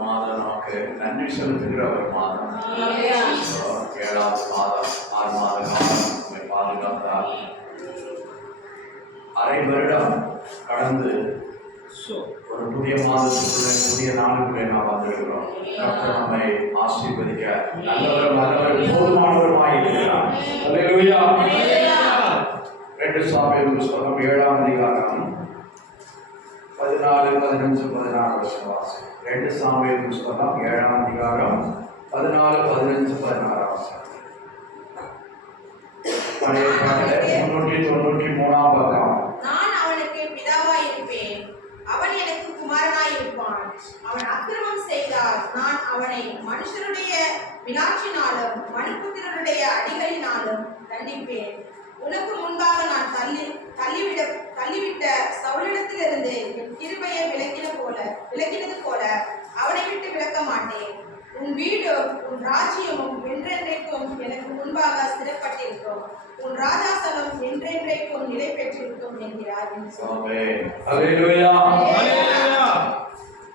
மாதம் நமக்கு நன்றி செலுத்துகிற ஒரு மாதம். 7வது மாதம் 6 மாத காலம் நம்மை பாதுகாத்தார். அரை வருடம் கடந்து ஒரு புதிய மாதத்துக்குள்ளே புதிய நாளுக்குள்ளே நாம் வந்திருக்கிறோம். கர்த்தர் நம்மை ஆசீர்வதிக்க நல்லவர் நல்லவர் போதுமானவருமாய் இருக்கிறார். அல்லேலூயா. 2 சாமுவேல் புத்தகம் 7ஆம் அதிகாரம் 14, 15, 16 வாசம். 2 சாமுவேல் புத்தகம் 7ஆம் அதிகாரம் 14, 15, 16 பழைய பாடலே 393ஆம் பக்கம். நான் அவனுக்கு பிதாவாயிருப்பேன், அவன் எனக்கு குமாரனாயிருப்பான். அவன் அக்கிரமம் செய்தால் நான் அவனை மனுஷருடைய வினாட்சினாலும் மனுபுத்திரருடைய அடிகளினாலும் தண்டிப்பேன். உனக்கு முன்பாக நான் தள்ளிவிட்ட சவுலிடத்திலிருந்து என் கிருபையை விலக்கினது போல அவனை விட்டு விலக்க மாட்டேன். உன் வீடும் உன் ராஜ்யமும் என்றென்றைக்கும் எனக்கு முன்பாக ஸ்திரப்பட்டிருக்கும். உன் ராஜாசனம் என்றென்றைக்கும் நிலை பெற்றிருக்கும் என்கிறார்.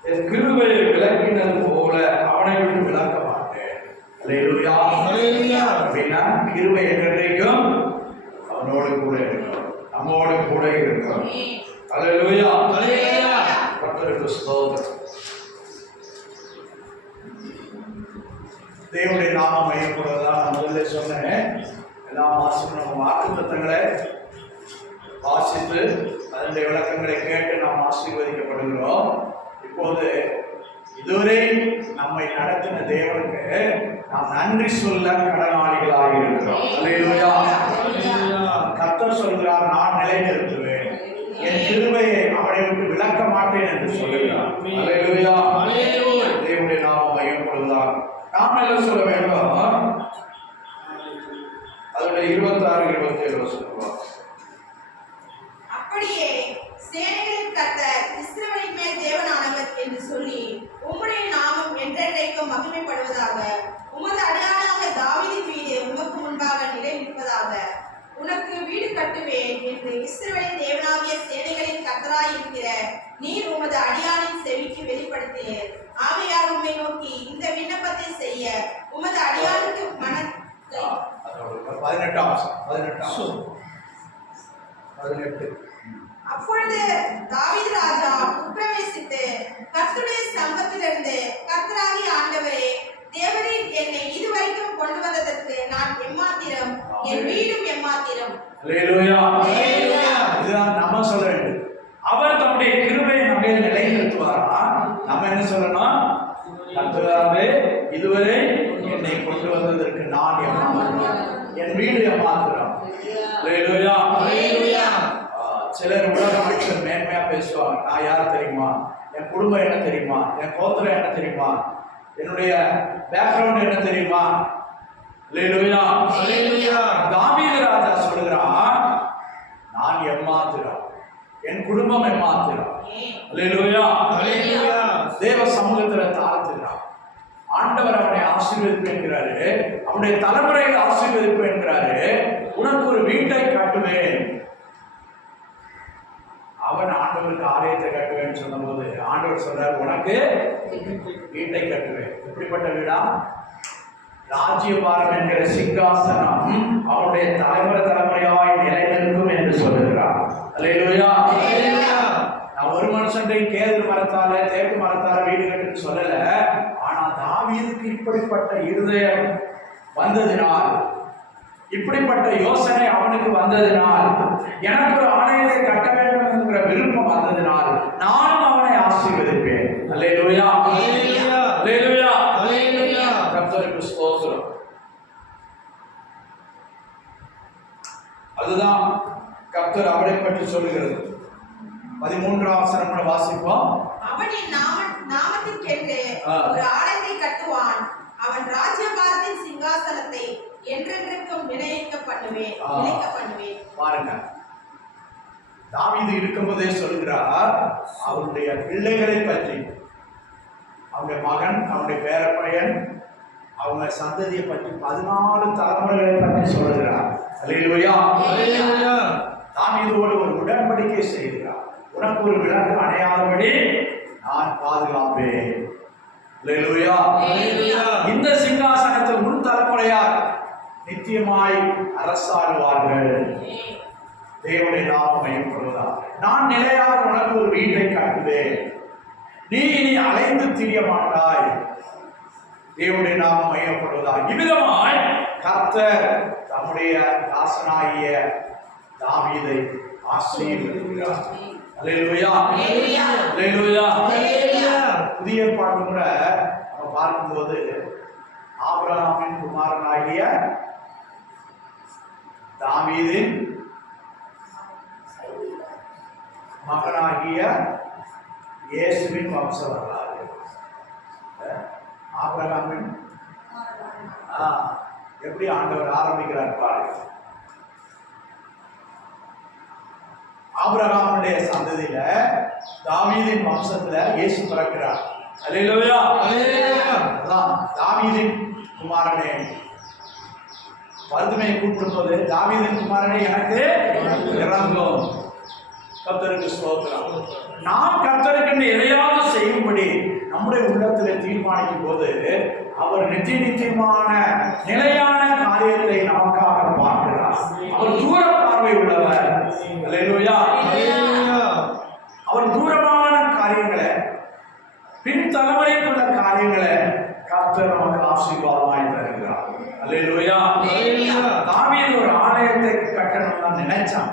என் கிருபையை விலக்கினது போல அவனை விட்டு விலக்க மாட்டேன். அப்படின்னா கிருபை என்றென்றைக்கும் அவனோடு கூட இருக்கும், நம்மோடு கூட இருக்கும். அல்லேலூயா. கர்த்தருக்கு ஸ்தோத்திரம். தேவனுடைய நாமம் மையப்படுவதான் நான் முதல்ல சொன்னேன். எல்லா மாசமும் நம்ம வாக்குத்தத்தங்களை வாசித்து அதனுடைய விளக்கங்களை கேட்டு நாம் ஆசீர்வதிக்கப்படுகிறோம். இப்போது இதுவரை நம்மை நடத்தின தேவனுக்கு நாம் நன்றி சொல்ல கடனாளிகளாக இருக்கிறோம். அல்லேலூயா. கர்த்தர் சொல்கிறார், நான் நிலைநிறுத்துவேன், என் கிருபையை அவனை விட்டு விலக்க மாட்டேன் என்று சொல்லுகிறார். அல்லேலூயா. தேவனுடைய நாமம் மையப்படுவதாக நாம் என்ன சொல்ல வேண்டும்? அதோட 26, 27 சொல்லுவார். அப்படியே சேனைகளின் கர்த்தர் இஸ்ரவேலின் மேல் தேவனானவர் என்று சொல்லி உம்முடைய நாமம் என்றென்றைக்கும் மகிமைப்படுவதாக. உமது அடையாளமாக தாவீதின் வீடு உமக்கு முன்பாக நிலை நிற்பதாக. உனக்கு வீடு கட்டுவேன் என்று இஸ்ரவேலின் தேவனாகிய சேனைகளின் கர்த்தராயிருக்கிற நீர் உமது அடியானின் செவிக்கு வெளிப்படுத்தினீர். ஆகையால் உம்மை நோக்கி இந்த விண்ணப்பத்தை செய்ய உமது அடியானுக்கு 18. அப்பொழுது தாவீது ராஜா உட்பிரவேசித்து கர்த்தருடைய சம்பத்திலிருந்து, கர்த்தராகிய ஆண்டவரே, தேவரீர் என்னை இதுவரைக்கும் கொண்டு வந்ததற்கு நான் எம்மாத்திரம், என் வீடும் எம்மாத்திரம். அல்லேலூயா. இதுதான் நம்ம சொல்ல வேண்டும். அவர் தம்முடைய கிருபையை நம்மை நிலைநிறுத்துவாரா? நம்ம என்ன சொல்லணும்? கர்த்தராவே, இதுவரை என்னை கொண்டு வந்ததற்கு நான் எம்மாத்திரம், என் வீடு எம்மாத்திரம். அல்லேலூயா. சிலர் உலக மனுஷர் மேன்மையா பேசுவாங்க. நான் யார் தெரியுமா, என் குடும்பம் என்ன தெரியுமா, என் கோத்திரம் என்ன தெரியுமா, என்னுடைய பேக்ரவுண்ட் என்ன தெரியுமா. அல்லேலூயா. தாவீது ராஜா சொல்லுகிறான், நான் எம்மாத்திரம், என் குடும்பம் எம்மாத்திரம். அல்லேலூயா. தேவ சமூகத்துல தாழ்த்துகிறான். ஆண்டவர் அவனை ஆசீர்வதிப்பு என்கிறாரு, அவனுடைய தலைமுறையில் ஆசீர்வதிப்பு என்கிறாரு. உனக்கு ஒரு வீட்டை கட்டுவேன். அவன் ஆண்டவருக்கு ஆலயத்தை கட்டுவேன்னு சொன்ன போது ஆண்டவர் சொல்றார், உனக்கு வீட்டை கட்டுவேன். எப்படிப்பட்ட வீடா? ராஜ்யபாரம் என்கிற சிங்காசனம் அவனுடைய தலைமுறையாய் நிலைநிற்கும் என்று சொல்லுகிறார். அல்லேலூயா. நான் ஒரு மனுஷன்றையும் கேதுரு மரத்தால தேக்கு மரத்தால வீடு கட்டுன்னு சொல்லல. ஆனா தாவீதுக்கு இப்படிப்பட்ட இருதயம் வந்ததினால், இப்படிப்பட்ட யோசனை அவனுக்கு வந்ததினால், எனக்கு ஒரு ஆலயத்தை கட்ட வேண்டும் என்கிற விருப்பம் வந்ததினால் நானும் அவனை ஆசீர்வதிப்பேன். அல்லேலூயா. அல்லேலூயா. கர்த்தருக்கு ஸ்தோத்திரம். அதுதான் கர்த்தர் அவரை பற்றி சொல்லுகிறது. 13ஆம் வசனம் வாசிப்போம். அவன் என் நாமத்திற்கென்று ஒரு ஆலயத்தை கட்டுவான். அவன் ராஜ்யபாரத்தின் சிங்காசனத்தை என்றென்றைக்கும் நிலைக்க பண்ணுவேன். பாருங்க, தாவீது இருக்கும்போதே சொல்கிறார் அவருடைய பிள்ளைகளை பற்றி, அவருடைய மகன், அவருடைய பேரப்பையன், அவங்க சந்ததியை பற்றி 14 தலைமுறைகளை பற்றி சொல்கிறார். அல்லேலூயா. தாவீதோடு ஒரு உடன்படிக்கை செய்கிறார். உனக்கு ஒரு விளக்கு அணையாதபடி நான் பாதுகாப்பேன். அல்லேலூயா. அல்லேலூயா. இந்த சிங்காசனத்தில் முன் தலைமுறையார் நித்தியமாய் அரசாடுவார்கள். தேவனுடைய நாமம் மகிமைப்படுவதாக. நான் நிலையாக உனக்கு ஒரு வீட்டை கட்டுவேன், நீ இனி அலைந்து திரிய மாட்டாய். தேவனுடைய நாமம் மகிமைப்படுவதாக. இவ்விதமாய் கர்த்தர் தம்முடைய தாசனாகிய தாவீதை ஆசீர்வதிக்கிறார். அல்லேலூயா. அல்லேலூயா. புதிய ஏற்பாடு கூட நம்ம பார்க்கும்போது ஆபிரகாமின் குமாரனாகிய தாவீதின் மகனாகிய இயேசுவின் வம்ச வரலாறு. ஆபிரகாமின் எப்படி ஆண்டவர் ஆரம்பிக்கிறார் பாருங்க. ஆபிரகாமுடைய சந்ததியில தாவீதின் வம்சத்துல இயேசு பிறக்கிறார். அல்லேலூயா. அதான் தாவீதின் குமாரனே, பருதுமையை கூப்பிடும் போது தாவீதின் குமாரனே எனக்கு இறங்கும். கர்த்தருக்கு ஸ்தோத்திரம். நாம் கர்த்தருக்கு எதையாவது செய்யும்படி நம்முடைய உள்ளத்தில் தீர்மானிக்கும் போது அவர் நித்தியமான நிலையான காரியத்தை நமக்காக பார்க்கிறார். அவர் தூர பார்வை உள்ளவர். அல்லேலூயா. அவர் தூரமான காரியங்களை, பின் தலைமுறைக்குள்ள காரியங்களை கர்த்தர் நமக்கு ஆசீர்வாதமாய் தருகிறார். அல்லேலூயா. தாவீது ஒரு ஆலயத்தை கட்டணும் தான் நினைச்சான்.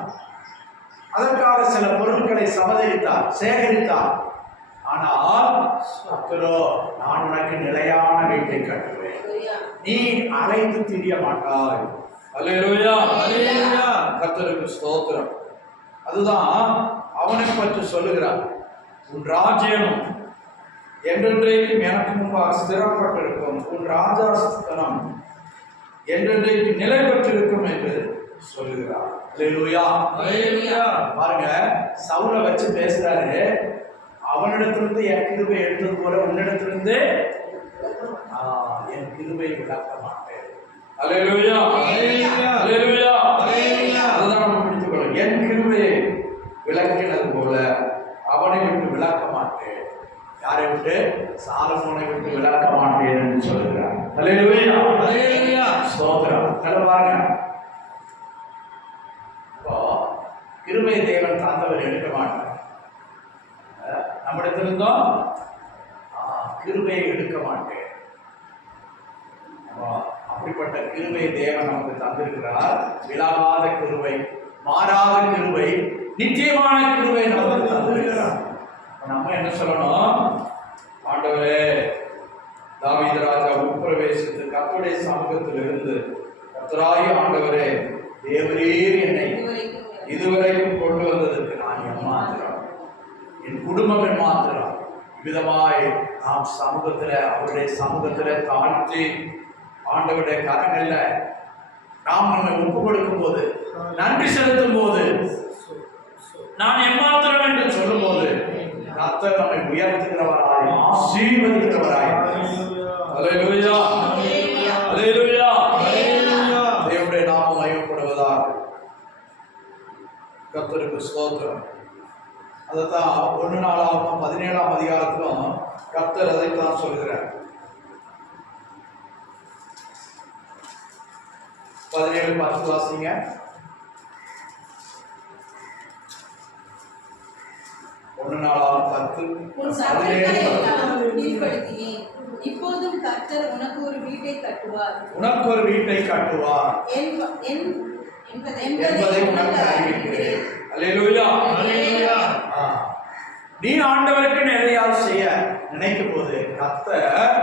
அதற்காக சில பொருட்களை சமதரித்தார், சேகரித்தார். ஆனால் கர்த்தரோ நான் உனக்கு நிலையான வீட்டை கட்டுவேன், நீ அலைந்து திரிய மாட்டாய். அல்லேலூயா. கர்த்தருக்கு ஸ்தோத்திரம். அதுதான் அவனை பற்றி சொல்லுகிறார். உன் ராஜ்யம் என்றென்றைக்கும் எனக்கு முன்பாக ஸ்திரப்பட்டிருக்கும், உன் ராஜாஸ்தனம் என்றென்றைக்கு நிலை பெற்றிருக்கும் என்று சொல்லுகிறார். அல்லேலூயா. பாருங்க, சவுலை வச்சு பேசுறாரு. அவனிடத்திலிருந்து என் கிருபை எடுத்தது போல உன்னிடத்திலிருந்து என் கிருபை விளக்க மாட்டேன். அல்லேலூயா. அல்லேலூயா. அதுதான் நம்ம பிடித்துக் கொள்ளும். என் கிருபை விளக்கினது போல அவனை விட்டு விளக்க மாட்டேன். யாரை விட்டு? சாலமோனை விட்டு விளக்க மாட்டேன் என்று சொல்லுகிறார். அல்லேலூயா. அல்லேலூயா. ஸ்தோத்திரம். பாருங்க, இப்போ கிருபை தேவன் தாந்தவர் எடுக்க மாட்டார். நம்மிடத்திலிருந்தோம் கிருபையை எடுக்க மாட்டேன். அப்படிப்பட்ட கிருபை தேவன் நமக்கு தந்திருக்கிறார். விலகாத கிருபை, மாறாத கிருபை, நிச்சயமான கிருபை நமக்கு தந்திருக்கிறார். நம்ம என்ன சொல்லணும்? ஆண்டவரே, தாவீது ராஜா உட்பிரவேசித்து கர்த்தருடைய சமூகத்தில் இருந்து, கர்த்தராகிய ஆண்டவரே, தேவரீர் என்னை இதுவரைக்கும் கொண்டு வந்ததற்கு நான் எம்மாத்திரம், என் குடும்பம் எம்மாத்திரம். விதமாய் நாம் சமூகத்தில், அவருடைய சமூகத்தில் தாழ்த்தி ஆண்டவருடைய கரங்கள்ல நாம் நம்மை ஒப்பு கொடுக்கும் போது, நன்றி செலுத்தும் போது, நான் எம்மாத்திரம் என்று சொல்லும் போது கர்த்தர் நம்மை உயர்த்துகிறவராய், ஆசீர்வதிக்கிறவராய். அல்லேலூயா. அல்லேலூயா. தேவனுடைய நாமம் மகிமைப்படுவதாக. கர்த்தருக்கு ஸ்தோத்திரம். அதைத்தான் 1 நாளாகமம் 17ஆம் அதிகாரத்திலும் கர்த்தர் அதைத்தான் சொல்கிறார். 17:10 வாசிங்க. இப்போதும் கர்த்தர் உனக்கு ஒரு வீட்டை கட்டுவார், உனக்கு ஒரு வீட்டை கட்டுவார் என்பதை உனக்கு அறிவிக்கிறேன். அல்லேலூயா. நீ ஆண்டவருக்கு எதையாவது செய்ய நினைக்கும் போது கர்த்தர்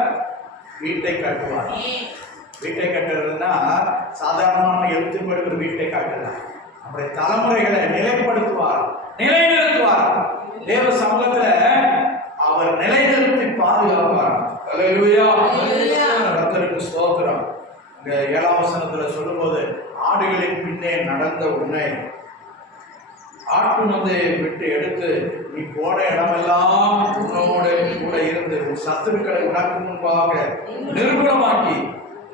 வீட்டை கட்டுவார். வீட்டை கட்டுறதுன்னா சாதாரணமான எழுத்துப்படி ஒரு வீட்டை கட்டல. நம்முடைய தலைமுறைகளை நிலைப்படுத்துவார், நிலைநிறுத்துவார். தேவ சமூகத்துல அவர் நிலைநிறுத்தி பாதுகாப்பார். அல்லேலூயா. கர்த்தருக்கு ஸ்தோத்திரம். இந்த 7ஆம் வசனத்துல சொல்லும்போது, ஆடுகளின் பின்னே நடந்த உன்னை ஆட்டு மந்தையை விட்டு எடுத்து நீ போன இடமெல்லாம் உன்னோடு கூட இருந்து உன் சத்துருக்களை உனக்கு முன்பாக நிர்மூலமாக்கி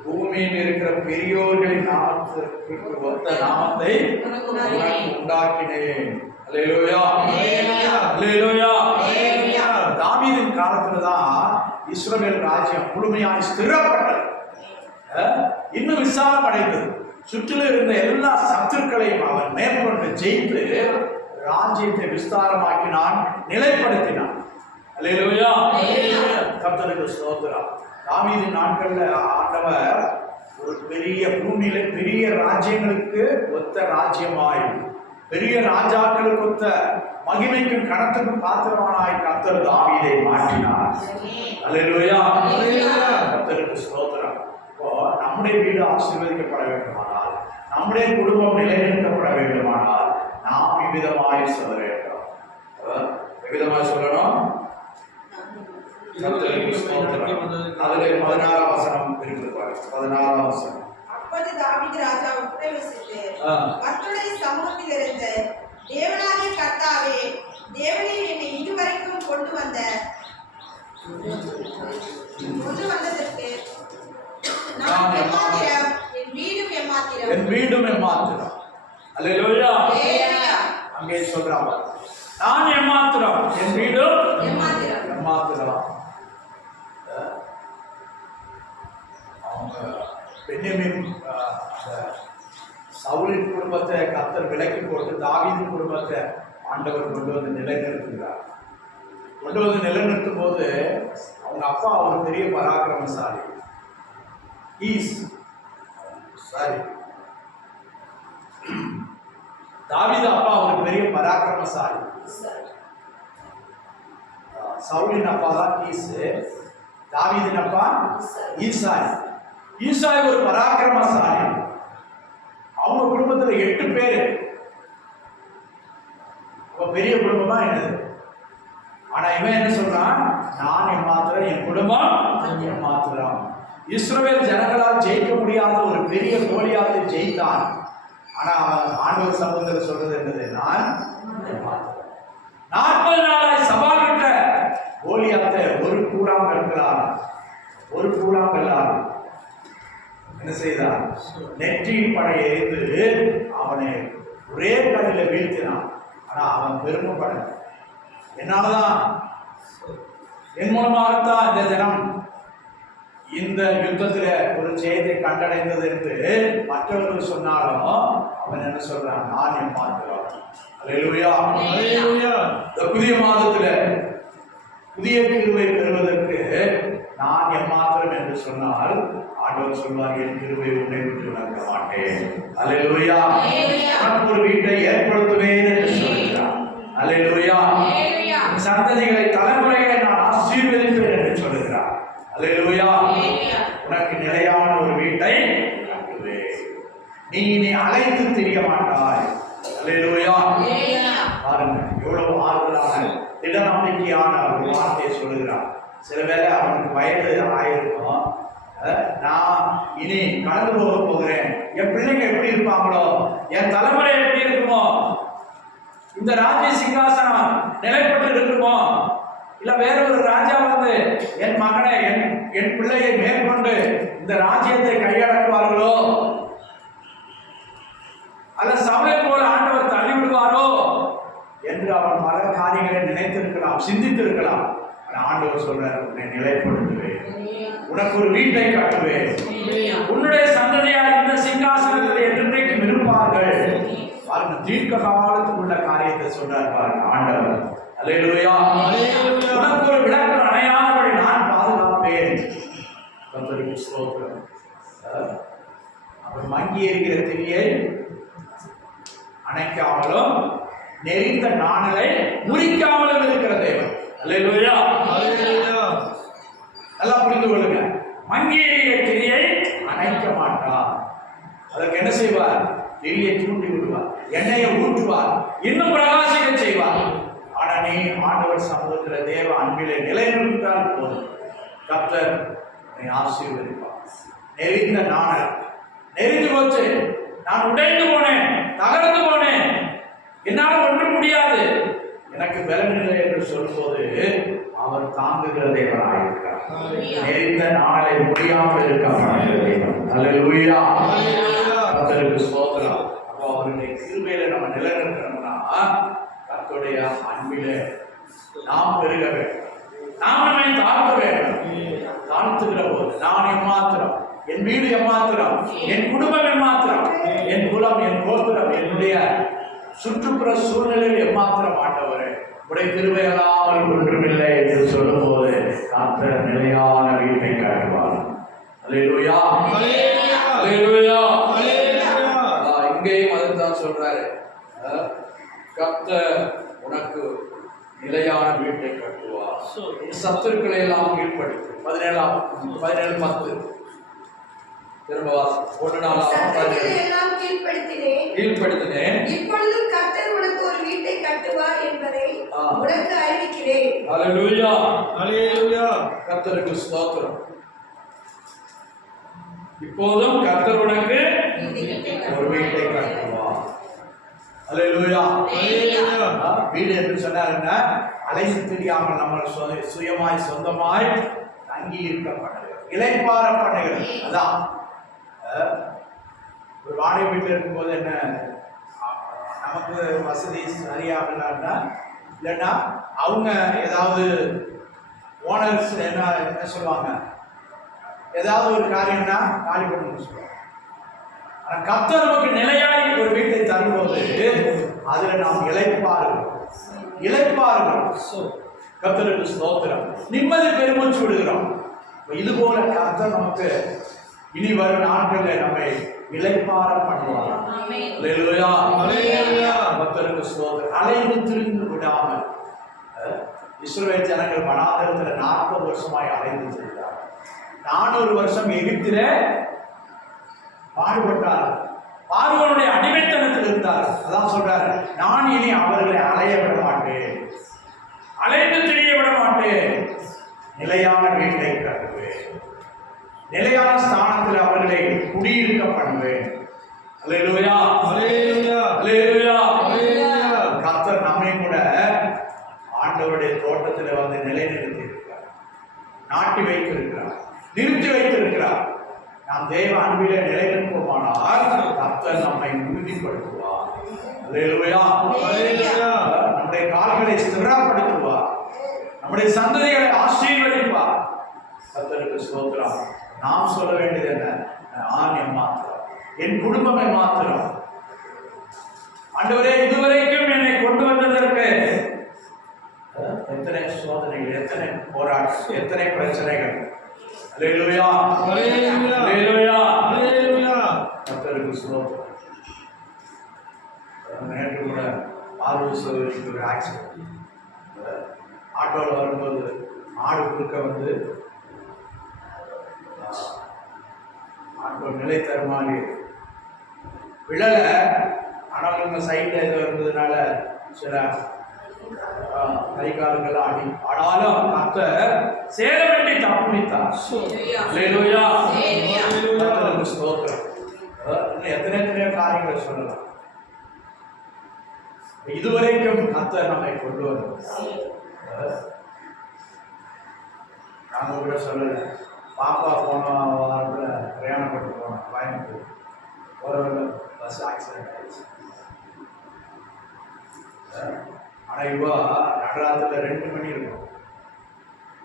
பூமியில் இருக்கிற பெரியோர்களின் நாமத்திற்கு ஒத்த நாமத்தை உனக்கு உண்டாக்கினேன். அல்லேலூயா. அல்லேலூயா. தாவீதின் காலத்துல தான் இஸ்ரவேல் ராஜ்யம் முழுமையாக ஸ்திரப்பட்டது. இன்னும் விசாலம் அடைந்தது. சுற்றிலும் இருந்த எல்லா சத்துருக்களையும் அவன் மேற்கொண்டு ஜெயித்து ராஜ்யத்தை விஸ்தாரமாக்கினான், நிலைப்படுத்தினான். அல்லேலூயா. கர்த்தருக்கு ஸ்தோத்திரம். தாவீதின் நாட்கள்ல ஆண்டவர் ஒரு பெரிய பூமியில பெரிய ராஜ்யங்களுக்கு ஒத்த ராஜ்யமாய், பெரிய ராஜாக்களுக்கு ஒத்த மகிமைக்கும் கணத்துக்கும் பாத்திரமானாய் கர்த்தர் தாவீதை மாற்றினார். அல்லேலூயா. கர்த்தருக்கு ஸ்தோத்திரம். இப்போ நம்முடைய வீடு ஆசீர்வதிக்கப்பட வேண்டுமானால், நம்முடைய குடும்பம் நிலைநிறுத்தப்பட வேண்டுமானால் நாம் இவ்விதமாய் சொல்ல வேண்டும். எவ்விதமாய் சொல்லணும்? அதுல 16ஆம் வசனம் இருக்கு பாருங்க. 16ஆம் வசனம். அப்பொழுது தாவீது ராஜா உபதேசித்து கர்த்தருடைய சமூகத்தில் இருந்த தேவனாகிய கர்த்தாவே, தேவனே என்னை இதுவரைக்கும் கொண்டு வந்ததற்கு நான் எம்மாத்திரம், என் வீடும் எம்மாத்திரம். என் வீடும் எம்மாத்திரம். அல்லேலூயா. அங்கே சொல்றாங்க, நான் எம்மாத்திரம், என் வீடும் எம்மாத்திரம். அவங்க பென்யமீன் சவுலின் குடும்பத்தை கர்த்தர் விலக்கி போட்டு தாவீதின் குடும்பத்தை ஆண்டவர் கொண்டு வந்து நிலைநிறுத்துகிறார். கொண்டு வந்து நிலைநிறுத்தும் போது அவங்க அப்பா ஒரு பெரிய பராக்கிரமசாலி. தாவீது அப்பா ஒரு பெரிய பராக்கிரமசாலி. சவுலின் அப்பா தான் கீஸ், தாவீதின் அப்பா ஈசாய். ஈசாய் ஒரு பராக்கிரமசாலி. அவங்க குடும்பத்துல 8 பேரு. பெரிய குடும்பமா என்னது? ஆனா இவன் என்ன சொல்றான்? நான் எம்மாத்திரம், என் குடும்பம் எம்மாத்திரம். இஸ்ரவேல் ஜனங்களால் ஜெயிக்க முடியாத ஒரு பெரிய கோலியாத்தை ஜெயித்தான். ஆனா அவன் ஆண்டவர் சமூகத்தில் சொல்றது என்னது? நான் எம்மாத்திரம். 40 நாளாய் சவால் விட்ட கோலியாத்தை ஒரு கூழாங்கல்லால் என்ன செய்தான்? நெற்றியின் படையை எரிந்து அவனை ஒரே கல்லில வீழ்த்தினான். ஆனா அவன் பெருமைப்படல. என்னாலதான், என் மூலமாகத்தான் இந்த ஜனம் இந்த யுத்தத்துல ஒரு ஜெயத்தை கண்டடைந்தது என்று மற்றவர்கள் சொன்னாலும் அவன் என்ன சொல்றான்? நான் எம்மாத்திரம். அல்லேலூயா. இந்த புதிய மாதத்துல புதிய கிருபை பெறுவதற்கு நான் எம்மாத்திரம் என்று சொன்னால் ஆண்டவர் சொல்வார், என் கிருபை உன்னை விட்டு விலக மாட்டேன். அல்லேலூயா. உனக்கு ஒரு வீட்டை ஏற்படுத்துவேன் என்று சொல்கிறார். அல்லேலூயா. சந்ததிகளை, தலைமுறைகளை நான் ஆசீர்வதிப்பேன் என்று சொல்கிறார். அல்லேலூயா. உனக்கு நிலையான ஒரு வீட்டை கட்டுவேன். நீ அலைந்து திரிய மாட்டாய். அல்லேலூயா. பாருங்க எவ்வளவு ஆறுதலான திட நம்பிக்கையான ஒரு வார்த்தையை சொல்லுகிறார். சில வேளை அவனுக்கு வயது ஆயிருக்கும், நான் இனி கடந்து போக போகிறேன், என் பிள்ளைங்க எப்படி இருப்பாங்களோ, என் தலைமுறை எப்படி இருக்குமோ, இந்த ராஜ்ய சிங்காசனம் நிலைப்பட்டு இருக்குமோ, இல்ல வேற ஒரு ராஜா வந்து என் மகனை என் பிள்ளையை மேற்கொண்டு இந்த ராஜ்யத்தை கையடக்குவார்களோ, அல்ல சபை போல ஆண்டவர் தள்ளி விடுவாரோ என்று அவன் பல காரியங்களை நினைத்திருக்கலாம், சிந்தித்திருக்கலாம். ஆண்டவர் சொல்றார், உன்னை நிலைப்படுத்துவேன், உனக்கு ஒரு வீட்டை கட்டுவேன், உன்னுடைய சந்ததியார் இந்த சிங்காசனத்தில் என்றைக்கும் இருப்பார்கள். பாருங்க, தீர்க்க காலத்துக்கு உள்ள காரியத்தை சொல்றார் பாருங்க ஆண்டவர். அல்லேலூயா. உனக்கு ஒரு விளக்கு அணையாதபடி நான் பாதுகாப்பேன். கர்த்தருக்கு ஸ்தோத்திரம். அவர் மங்கி எரிகிற திரியை அணைக்காமலும் நெறிந்த நாணலை முறிக்காமலும் இருக்கிற தேவன். அல்லேலூயா. நல்லா புரிந்து கொள்ளுங்க. மங்கி எரிகிற திரியை அணைக்க மாட்டார். அதற்கு என்ன செய்வார்? திரியை தூண்டி விடுவார், எண்ணெயை ஊற்றுவார், இன்னும் பிரகாசிக்க செய்வார். ஆனா நீ ஆண்டவர் சமூகத்தில் தேவ அன்பிலே நிலைநிறுத்தால் போதும், கர்த்தர் நீ ஆசீர்வதிப்பார். நெறிந்த நாணல் நெறிந்து போச்சு, நான் உடைந்து போனேன், தகர்ந்து போனேன், என்னால் ஒன்றும் முடியாது, எனக்கு பலனில்லை என்று சொல்லும்போது அவர் தாங்குகிற தேவனாக இருக்கிறார். நெறிந்த நாளை முடியாமல் இருக்க தேவன். அல்லேலூயா. கர்த்தருக்கு ஸ்தோத்திரம். அப்போ அவருடைய கிருபையில நம்ம நிலைநிறுத்தணும்னா கர்த்தருடைய அன்பிலே நாம் பெருக வேண்டும். நாம் நம்மை தாழ்த்த வேண்டும். தாழ்த்துகிற போது நான் எம்மாத்திரம், என் வீடு எம்மாத்திரம், என் குடும்பம் எம்மாத்திரம், என் குலம், என் கோத்திரம், என்னுடைய சுற்றுப்புற சூழ்நிலையில் எம்மாத்திரம் ஆண்டவரே உடைய கிருபையல்லாமல் ஒன்றுமில்லை என்று சொல்லும் போது கர்த்தர் நிலையான வீட்டை காட்டுவார். அல்லேலூயா, அல்லேலூயா. இங்கேயும் அதுதான் சொல்றாரு, கர்த்தர் உனக்கு நிலையான வீட்டை கட்டுவார். சத்துருக்களை எல்லாம் கீழ்ப்படுத்து. 17:10 திரும்ப கீழ்ப்படுத்தினேன். இப்பொழுதும் கர்த்தர் உனக்கு ஒரு வீட்டை கட்டுவார் என்பதை உனக்கு அறிவிக்கிறேன். அல்லேலூயா, அல்லேலூயா. கர்த்தருக்கு ஸ்தோத்திரம். இப்போதும் கர்த்தர் உனக்கு ஒரு வீட்டை கட்டுவார். அல்லேலூயா, அல்லேலூயா. வீடு என்று சொன்னாருன்னா அலைந்து தெரியாமல் நம்ம சுயமாய் சொந்தமாய் தங்கி இருக்க பண்ணுகிறது, இளைப்பாற பண்ணுகிறது. அதான் ஒரு வாடகை வீட்டில் இருக்கும்போது என்ன, நமக்கு வசதி சரியாகலன்னா இல்லைன்னா அவங்க ஏதாவது ஓனர்ஸ் என்ன சொல்லுவாங்க, ஏதாவது ஒரு காரியம்னா காலி பண்ணணும்னு சொல்லுவாங்க. ஆனால் கர்த்தர் நமக்கு நிலையாய் ஒரு வீட்டை தரும்போது அதில் நாம் இளைப்பாறுகிறோம். கர்த்தருக்கு ஸ்தோத்திரம். நிம்மதி பெருமூச்சு விடுகிறோம். இது போல கர்த்தர் நமக்கு இனி வரும் நாட்களில் நம்மை இளைப்பாற பண்ணுவார். அல்லேலூயா, அல்லேலூயா. கர்த்தருக்கு ஸ்தோத்திரம். அலைந்து திரிந்து விடாமல் இஸ்ரவேல் ஜனங்கள் வனாந்தரத்தில் 40 வருஷமாய் அலைந்து திரிந்தார். 400 வருஷம் எகிப்திலே பாடுபட்டார். பார்வோனுடைய அடிமைத்தனத்தில் இருந்தார். அதான் சொல்றாரு, நான் இனி அவர்களை அலைய விட மாட்டேன், அலைந்து திரிய விட மாட்டேன், நிலையான வீட்டை கட்டுவேன், நிலையான ஸ்தானத்தில் அவர்களை குடியிருக்க பண்ணுவேன். அல்லேலூயா, அல்லேலூயா, அல்லேலூயா, அல்லேலூயா. கர்த்தர் நம்மை கூட ஆண்டவருடைய தோட்டத்தில் வந்து நிலைநிறுத்தி இருக்கிறார், நாட்டி வைத்திருக்கிறார், நிறுத்தி வைத்திருக்கிறார். நாம் தேவ அன்பிலே நிலைநிற்போமானால் கர்த்தர் நம்மை உறுதிப்படுத்துவார். அல்லேலூயா, அல்லேலூயா. நம்முடைய கால்களை ஸ்திரப்படுத்துவார், நம்முடைய சந்ததிகளை ஆசீர்வதிப்பார். கர்த்தருக்கு ஸ்தோத்திரம். நாம் சொல்ல வேண்டியது என்ன, நான் எம்மாத்திரம், என் குடும்பம் எம்மாத்திரம். ஆண்டவரே, இதுவரைக்கும் என்னை கொண்டு வந்ததற்கு எத்தனை சோதனைகள், எத்தனை போராட்டம், எத்தனை பிரச்சனைகள். அல்லேலூயா, அல்லேலூயா, அல்லேலூயா, அல்லேலூயா. கர்த்தருக்கு ஸ்தோத்திரம். நேற்று கூட ஆர்வம் சோதனைக்கு ஒரு ஆக்சிடென்ட். ஆட்டோவில் வரும்போது ஆடு குறுக்க வந்து ஆட்டோ நிலை தருமாறி விழலை. ஆனால் நம்ம சைடில் எது இருந்ததுனால சில கை காலங்கள்லாம் அடி. ஆனாலும் கர்த்தர் சேதமேட்டி தப்புவித்தார். அல்லேலூயா, கர்த்தருக்கு ஸ்தோத்திரம். எத்தனை காரியங்களை சொல்லலாம். இதுவரைக்கும் கர்த்தர் நம்மை கொண்டு வரும். நாங்க கூட சொல்லல, பாப்பா போன வாரத்தில் பிரயாணப்பட்டு போனோம் கோயம்புத்தூர். போகிறவங்க பஸ் ஆக்சிடென்ட் ஆயிடுச்சு. ஆனால் இப்போ நகராத்தில் 2 மணி இருக்கும்,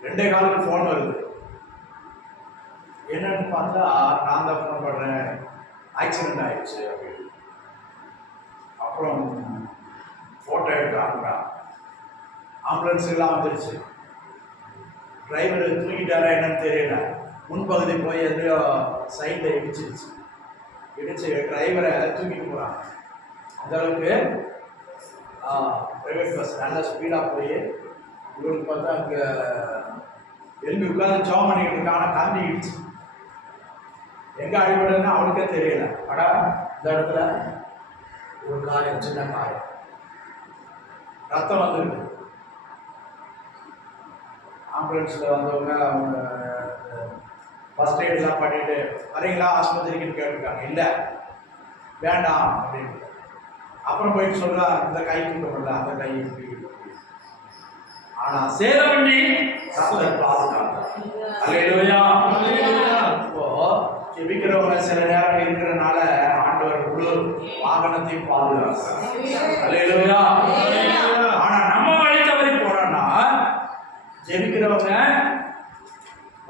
2:15 ஃபோன் வருது. என்னன்னு பார்த்தா நான் தான் ஃபோன் பண்ணுறேன், ஆக்சிடென்ட் ஆயிடுச்சு அப்படின்னு. அப்புறம் ஃபோட்டோ எடுத்து அனுப்புகிறான். ஆம்புலன்ஸ் எல்லாம் வந்துடுச்சு. டிரைவர் தூங்கிட்டாரா என்னன்னு தெரியல. முன்பகுதி போய் எதையோ சைடில் இடிச்சிருச்சு. டிரைவரை தூக்கிட்டு போகிறாங்க. அந்தளவுக்கு ப்ரைவேட் பஸ் நல்லா ஸ்பீடாக போய் இவருக்கு பார்த்தா அங்கே எழுப்பி உட்காந்து ஜாப் பண்ணிக்கிட்டு இருக்காங்க. காந்திடுச்சு. எங்கே அடிபடுதுன்னா அவனுக்கே தெரியல. அடா இந்த இடத்துல ஒரு காயம், சின்ன காயம், ரத்தம் வந்துருக்கு. ஆம்புலன்ஸில் வந்தவங்க அவங்க ஃபஸ்ட் எய்ட்லாம் பண்ணிட்டு வரீங்களா ஆஸ்பத்திரிக்குன்னு கேட்டுருக்காங்க. இல்லை வேண்டாம் அப்படின்னு. அப்புறம் போயிட்டு சொல்றா, இந்த கை தூக்க முடியல, அந்த கை இப்படி. ஆனா சேதம் பண்ணி கர்த்தர் பாதுகாத்தார். அல்லேலூயா, அல்லேலூயா. இப்போ ஜெபிக்கிறவங்க சில நேரம் இருக்கிறனால ஆண்டவர் முழு வாகனத்தையும் பாதுகாக்கிறார். அல்லேலூயா, அல்லேலூயா.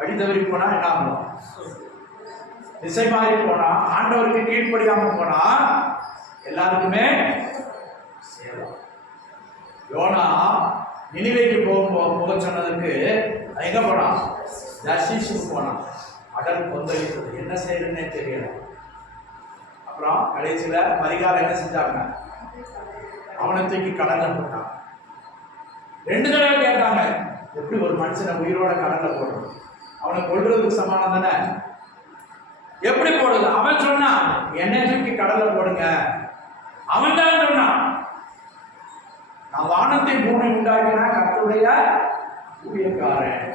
வழி தவறி போனா என்ன ஆகும்? திசை மாறி போனா, ஆண்டவருக்கு கீழ்ப்படியாம போனா எல்லாருக்குமே சேதம். யோனா நினிவேக்கு போக சொன்னதுக்கு எங்க போனான்? தர்ஷீஷுக்கு போனான். அடல் கொந்தளித்தது, என்ன செய்யறதுன்னே தெரியல. அப்புறம் கடைசியில பரிகாரம் என்ன செஞ்சாங்க? அவனை தூக்கி கடல்ல போட்டான். 2 தடவை கேட்டாங்க, எப்படி ஒரு மனுஷனை உயிரோட கடல்ல போடுறது? அவனை கொல்றதுக்கு சமானம் தானே? எப்படி போடுது? அவன் சொன்னான், என்னை தூக்கி கடல்ல போடுங்க. அவன் தான் சொன்னான், நான் வானத்தை பூமி உண்டாக்கினா கர்த்தருடைய ஊழியக்காரன்,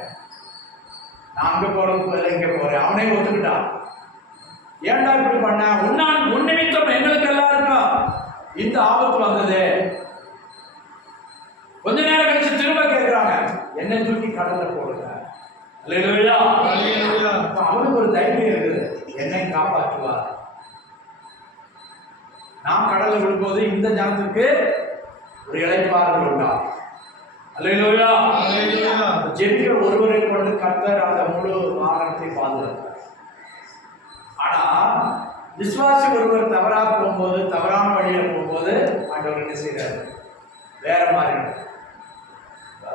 நான் அங்க போறதுக்கு பதில் இங்க போறேன். அவனே ஒத்துக்கிட்டான். ஏன்டா இப்படி பண்ண? உன் நிமித்தம் எங்களுக்கு எல்லாருக்கும் இந்த ஆபத்து வந்தது. கொஞ்ச நேரம் கழிச்சு திரும்ப கேட்கிறாங்க, என்னை தூக்கி கடல்ல போடுங்க. அல்லேலூயா. அவனுக்கு ஒரு தைரியம் இருக்குது, என்னை காப்பாற்றுவார். நாம் கடல்ல விடும்போது இந்த ஜனத்துக்கு ஒரு இளைப்பாறுதல் உண்டா? அல்லேலூயா. ஜெபிக்கிற ஒருவரை கொண்டு கர்த்தர் அந்த முழு வாகனத்தை பாதுகாத்தார். ஆனா விசுவாசி ஒருவர் தவறாக போகும்போது, தவறான வழியில போகும்போது ஆண்டவர் என்ன செய்யறாரு? வேற மாதிரி.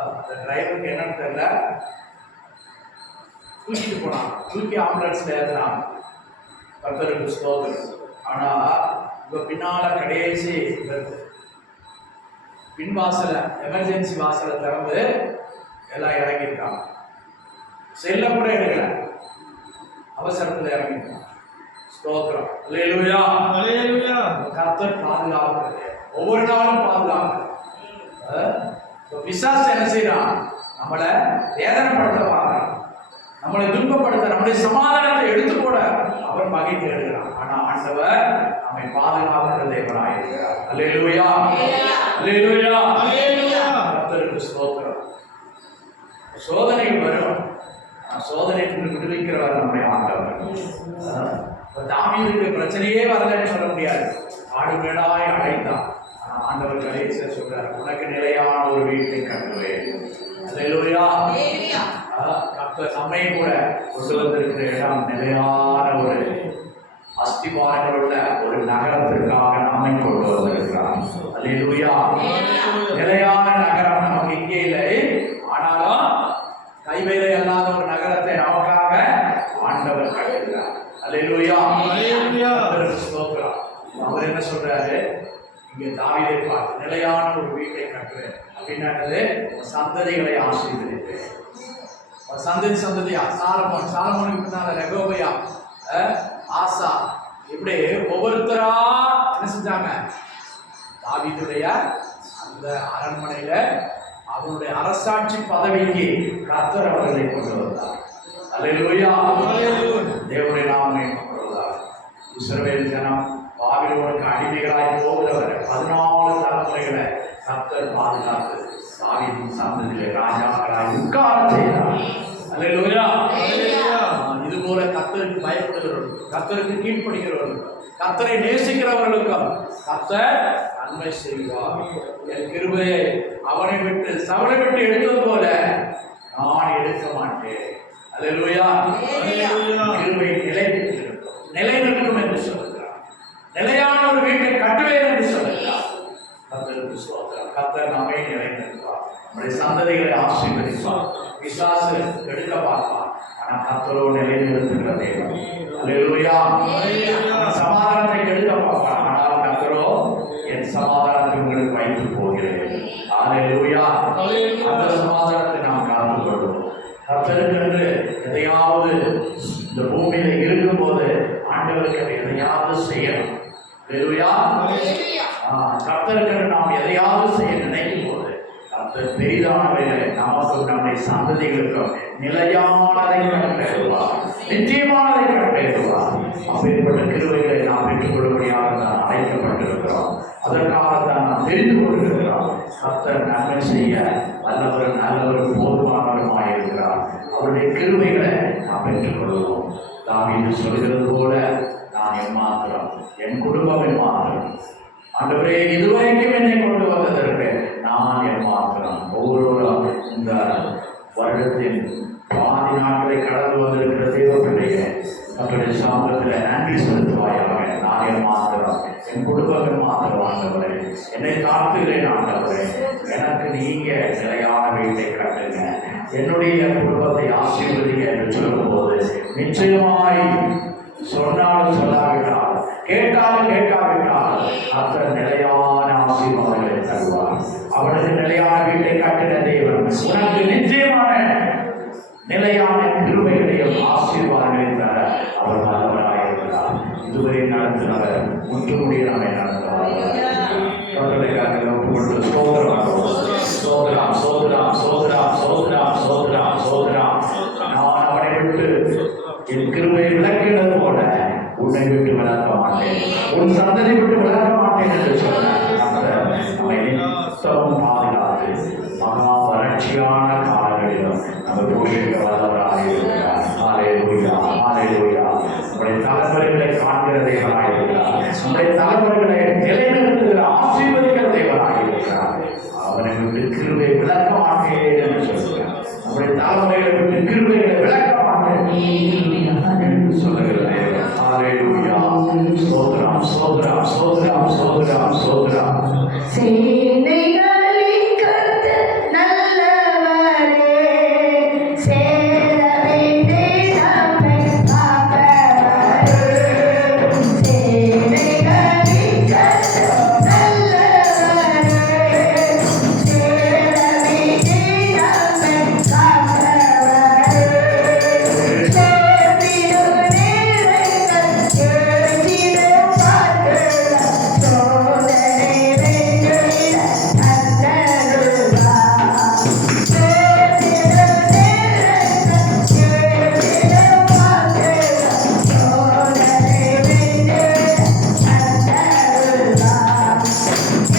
அந்த டிரைவருக்கு என்னன்னு தெரியல, தூக்கிட்டு போனான், தூக்கி ஆம்புலன்ஸ்ல ஏற்றினான். கர்த்தருக்கு ஸ்தோத்திரம். ஆனா இப்ப பின்னால கடைசி பின் வாசல, எமர்ஜென்சி வாசலை திறந்து எல்லாம் இறங்கியிருக்காங்க. செல்ல கூட எடுக்கல, அவசரத்துல இறங்கியிருக்காங்க. ஸ்தோத்திரம். அல்லேலூயா. அல்லேலூயா. கர்த்தர் பாதுகாக்கிறது, ஒவ்வொரு நாளும் பாதுகாக்கிறது. பிசாசு என்ன செய்யறான்? நம்மளை வேதனைப்படுத்த பார்க்கிறான், நம்மளை துன்பப்படுத்த, நம்முடைய சமாதானத்தை எடுத்து போட அவர் பகைத்து எடுக்கிறான். ஆனா ஆண்டவர் நம்மை பாதுகாக்கிற தேவனாய் இருக்கிறார். அல்லேலூயா. அல்லேலூயா. கர்த்தருக்கு ஸ்தோத்திரம். சோதனைகள் வரும், சோதனைக்கு விடுவிக்கிறவர் நம்முடைய ஆண்டவர். தாவீதுக்கு பிரச்சனையே வரலன்னு சொல்ல முடியாது, ஆடு மேடாய் அழைத்தான். ஆண்டவர் கடைசியா சொல்றார், உனக்கு நிலையான ஒரு வீட்டை கட்டுவேன். அல்லேலூயா. கர்த்தர் நம்மை கூட கொண்டு வந்திருக்கிற இடம் நிலையான ஒரு அஸ்திவாரங்கள் உள்ள ஒரு நகரத்திற்காக நம்மை கொண்டு வந்திருக்கிறார். அல்லேலூயா. நிலையான நகரம் நமக்கு இங்கே இல்லை, ஆனாலும் கைவேலை அல்லாத ஒரு நகரத்தை நமக்காக ஆண்டவர் கட்டுகிறார். அல்லேலூயா. ஸ்தோத்திரம். அவர் என்ன சொல்றாரு இங்க? தாவீதை பார்த்து நிலையான ஒரு வீட்டை கட்டுவேன் அப்படின்னாது, சந்ததிகளை ஆசீர்வதிப்பேன். சந்ததியா சாலமோனுக்கு பின்னால ரெகோபயா, ஆசா, இப்படி ஒவ்வொருத்தரா என்ன செஞ்சாங்க? தாவீதுடைய அந்த அரண்மனையில அவருடைய அரசாட்சி பதவிக்கு கர்த்தர் அவர்களை கொண்டு வந்தார். அல்லேலூயா. தேவனுடைய நாமமே கொண்டு வந்தார். இஸ்ரவேல் ஜனம் பாபிலோனுக்கு அடிமைகளாய் போகிறவரை 14 தலைமுறைகளை கர்த்தர் பாதுகாத்து தாவீதின் சந்ததியிலே ராஜாக்களாய் உட்கார செய்தார். அல்லேலூயா. இது போல கர்த்தருக்கு பயப்படுகிறவர்களுக்கும், கர்த்தருக்கு கீழ்ப்படுகிறவர்களுக்கும், கர்த்தரை நேசிக்கிறவர்களுக்கும் கர்த்தர் நன்மை செய்வார். என் கிருபையை அவனை விட்டு சவனை விட்டு எடுத்தது போல நான் எடுக்க மாட்டேன். அல்லேலூயா. கிருபை நிலைநிற்கும் என்று சொல்லுகிறார். நிலையான ஒரு வீட்டை கட்டுவேன் என்று சொல்லுகிறார். கர்த்தருக்கு ஸ்தோத்திரம். கர்த்தர் நாமே நிலைநிற்பார், நம்முடைய சந்ததிகளை ஆசீர்வதிப்பார். பிசாசு எடுக்க பார்ப்பார், ஆனா கர்த்தரோ நிலைநிறுத்துகிற தேவன். அல்லேலூயா. சமாதானத்தை எடுக்க பார்ப்பார், ஆனால் கர்த்தரோ என் சமாதானத்தை உங்களுக்கு வைத்து போகிறேன். அல்லேலூயா. அந்த சமாதானத்தை நாம் காத்துக் கொள்வோம். கர்த்தருக்கு எதையாவது இந்த பூமியில இருக்கும் போது ஆண்டவருக்கு எதையாவது செய்யணும். அல்லேலூயா. கர்த்தருக்கு நாம் எதையாவது செய்ய நினைக்கும் போது கர்த்தர் பெரிதானவைகளை நமக்கும் நம்முடைய சந்ததிகளுக்கும் நிலையானதை கட்டளையிடுவார், நிச்சயமானதை கட்டளையிடுவார். அப்பேற்பட்ட கிருபைகளை நாம் பெற்றுக்கொள்ளும்படியாக தான் அழைக்கப்பட்டிருக்கிறோம். அதற்காகத்தான் நாம் தெரிந்து கொண்டிருக்கிறோம். கர்த்தர் நன்மை செய்ய வல்லவரும் நல்லவரும் போதுமானவருமாய் இருக்கிறார். அவருடைய கிருபைகளை நாம் பெற்றுக்கொள்வோம். தாவீது சொல்கிறது போல, நான் எம்மாத்திரம், என் குடும்பம் எம்மாத்திரம், ஆண்டவரே இதுவரைக்கும் என்னை கொண்டு வந்ததற்கு நான் எம்மாத்திரம். ஒவ்வொருவரும் இந்த வருடத்தின் பாதி நாட்களை கடந்து வந்திருக்கிற தேவ பிள்ளையை நம்முடைய சாமத்தில் நன்றி செலுத்துவாயாக. நானே மாத்திரம், என் குடும்பங்கள் மாத்திரம் ஆண்டவரே, என்னை தாழ்த்துகிறேன் ஆண்டவரே. எனக்கு நீங்க நிலையான வீட்டை கட்டுங்க, என்னுடைய குடும்பத்தை ஆசீர்வதிங்க என்று சொல்லும்போது நிச்சயமாய் சொன்னாலும் சொல்லாவிட்டால், கேட்டாலும் கேட்காவிட்டால் அந்த நிலையான ஆசீர்வாதங்களை தருவார். அவனுக்கு நிலையான வீட்டை கட்டின தேவன் உனக்கு நிச்சயமான நிலையான கிருபைகளையும் ஆசீர்வாதங்களையும் தர அவர் நல்லவராயிருக்கிறார். இதுவரை நடத்தினவர் முற்றுமுடிய நம்மை நடத்துவார். சோதராம் சோதராம் சோதராம் சோதராம் சோதராம் சோதராம். நான் அவனை விட்டு என் கிருபையை விளக்கினது போல உன்னை விட்டு விளக்க மாட்டேன், உன் சந்ததி விட்டு விளக்க மாட்டேன் என்று சொன்னார். நம்மை நித்தமும் பாதுகாத்து மகா வறட்சியான காலங்களிலும் நம்ம போஷிக்க வல்லவராக இருக்கிறார். ஹல்லேலூயா, ஹல்லேலூயா. நம்முடைய தலைமுறைகளை காண்கிற தேவனாக இருக்கிறார். நம்முடைய தலைமுறைகளை நிலைநிறுத்துகிற ஆசீர்வதிக்கிற தேவனாக இருக்கிறார். அவனை விட்டு கிருபை விளக்க மாட்டேன் என்று சொல்கிறார். நம்முடைய தலைமுறைகளை விட்டு கிருபைகளை விளக்க மாட்டேன் என்று சொல்லுகிற தேவன். ஹல்லேலூயா. ஸ்தோத்திரம், ஸ்தோத்திரம், ஸ்தோத்திரம், ஸ்தோத்திரம், ஸ்தோத்திரம். சேனைகளின் கர்த்தர் நல்லவரே, சேரவிட்டு நம்மை காப்பவரே. சேனைகளின் கர்த்தர் நல்லவரே, சேரவிட்டு நம்மை காப்பவரே. சேர்த்திடும் நேரங்கள் சேர்த்திடும் பாட்டுகள் சோதனை வென்றிட தந்தருள்வார். சேர்த்திடும் நேரங்கள் சேர்த்திடும் பாட்டுகள் சோதனை வென்றிட தந்தருள்வார்.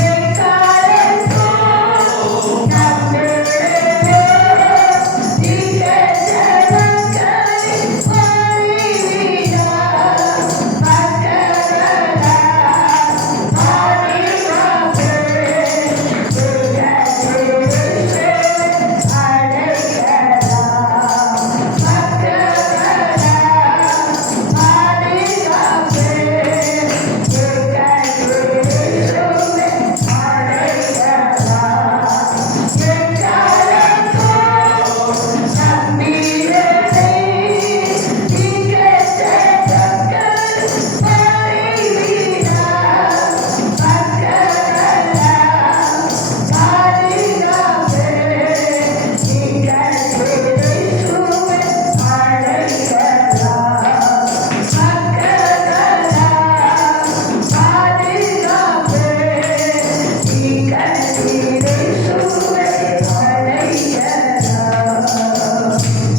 எக்காலம் தோறும் நம்முடைய திகழ்ந்த மக்களின் பரிவினார் மக்களால் பாதுகாப்பு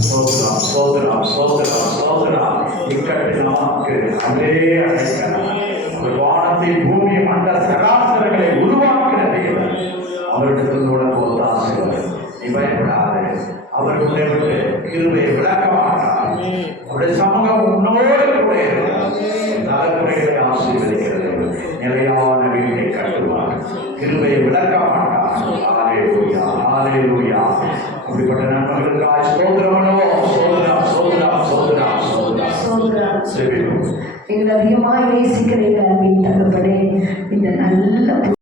ஸ்தோத்திரம், ஸ்தோத்திரம், ஸ்தோத்திரம், ஸ்தோத்திரம். இக்கட்டு நமக்கு அன்றே அழைக்கலாம். அவர் வானத்தை பூமி மண்ட சராசரங்களை உருவாக்கின தேவன். அவருக்கு உனக்கு ஒத்தாசை வரும். நீ பயப்படாது. அவர் உன்னை விட்டு கிருபையை விளக்க மாட்டார். அவருடைய சமூகம் உன்னோடு கூட இருக்கிறார். தலைமுறைகளை ஆசீர்வதிக்கிறது. நிலையான வீட்டை கட்டுவார். கிருபையை விளக்க மாட்டார். ஹல்லேலூயா, ஹல்லேலூயா. அப்படிப்பட்ட நண்பர்களுக்காக ஸ்தோத்திரம், ஸ்தோத்திரம், ஸ்தோத்திரம், ஸ்தோத்திரம், ஸ்தோத்திரம். சோதரா செபிப்போம். எங்களை அதிகமாக நேசிக்கிற எங்கள் அன்பின் தகப்பனே, இந்த நல்ல